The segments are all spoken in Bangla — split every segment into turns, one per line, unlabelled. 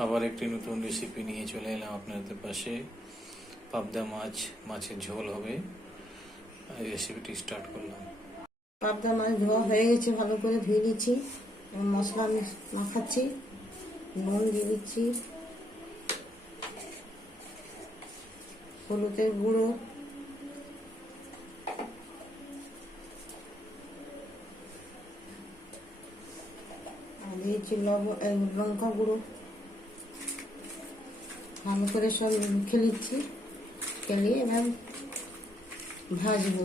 আবার একটি নতুন রেসিপি নিয়ে চলে এলাম আপনাদের পাশে। পাবদা মাছ, মাছের ঝোল হবে। রেসিপিটি স্টার্ট করলাম।
পাবদা মাছ ধোয়া হয়ে গেছে, ভালো করে ধুয়ে দিচ্ছি মশলা মাখাচ্ছি, নুন দিয়ে দিচ্ছি। হলুদের গুঁড়ো। দিয়েছি লবণ লঙ্কা গুঁড়ো। ভালো করে সব মেখে নিচ্ছি। খেলিয়ে এবার ভাজবো।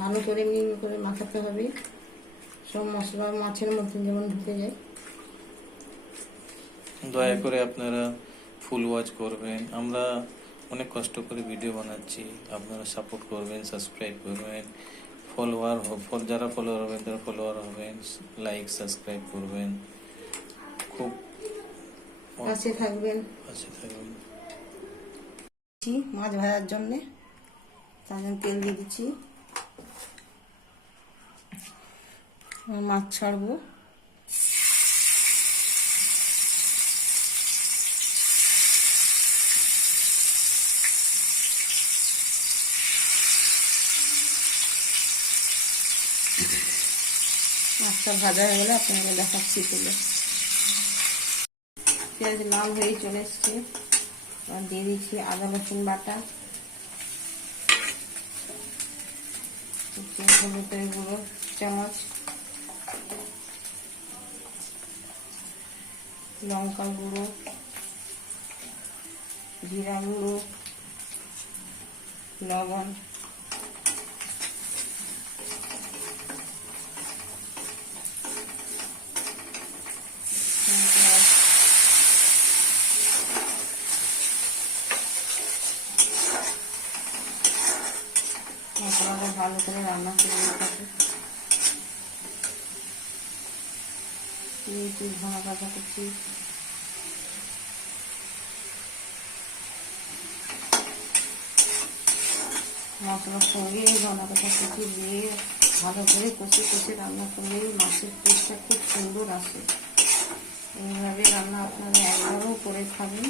ভালো করে মিহি করে মাখাতে হবে। সব মশলা মাছের মধ্যে যেমন ঢুকে যায়।
দয়া করে আপনারা ফুল ওয়াচ করবেন। আমরা অনেক কষ্ট করে ভিডিও বানাচ্ছি। আপনারা সাপোর্ট করবেন সাবস্ক্রাইব করবেন। ফলোয়ার ফল যারা ফলোয়ার হবেন তারা ফলোয়ার হবেন লাইক সাবস্ক্রাইব করবেন। খুব
কাছে থাকবেন।
পাশে থাকবেন।
মাছ ভাজার জন্যে। তার জন্য তেল দিয়ে দিচ্ছি। মাছ ছাড়বো। মাছটা ভাজা হয়ে গেলে আপনাকে দেখাচ্ছি তুলে। পেঁয়াজ লাল হয়ে চলে এসছে। দিয়ে দিচ্ছি আদা, রসুন বাটা। গুঁড়ো, চামচ। লঙ্কা গুঁড়ো। জিরা গুঁড়ো। লবণ। মশলাটা ভালো করে রান্না করে নিতে হবে। পাতা কুচি মশলার সঙ্গে ধনা পাতা কুচি দিয়ে ভালো করে কষে কষে রান্না করলে মাছের টেস্টটা খুব সুন্দর আসে। এইভাবে রান্না আপনারা একবারও করে খাবেন।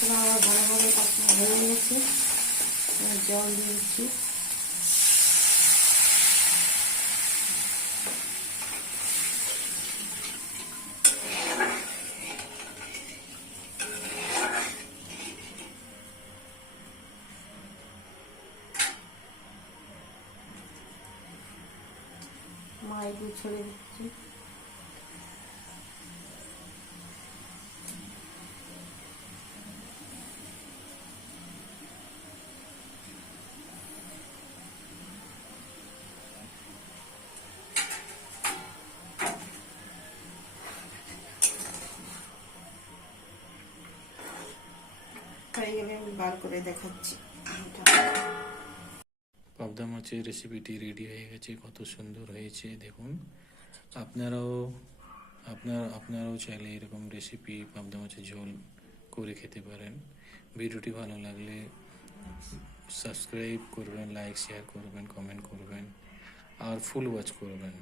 মশলা আমার ভালো ভালো কষা হয়ে গেছে। জল দিয়েছি। মাইগুলো ছেড়ে দিচ্ছি। হয়ে গেলে আমি বার করে দেখাচ্ছি।
পাবদা মাছের রেসিপিটি রেডি হয়ে গেছে, কত সুন্দর হয়েছে, দেখুন। আপনারাও, আপনার, আপনারাও চাইলে এরকম রেসিপি পাবদা মাছের ঝোল করে খেতে পারেন। ভিডিওটি ভালো লাগলে সাবস্ক্রাইব করবেন লাইক শেয়ার করবেন কমেন্ট করবেন, আর ফুল ওয়াচ করবেন।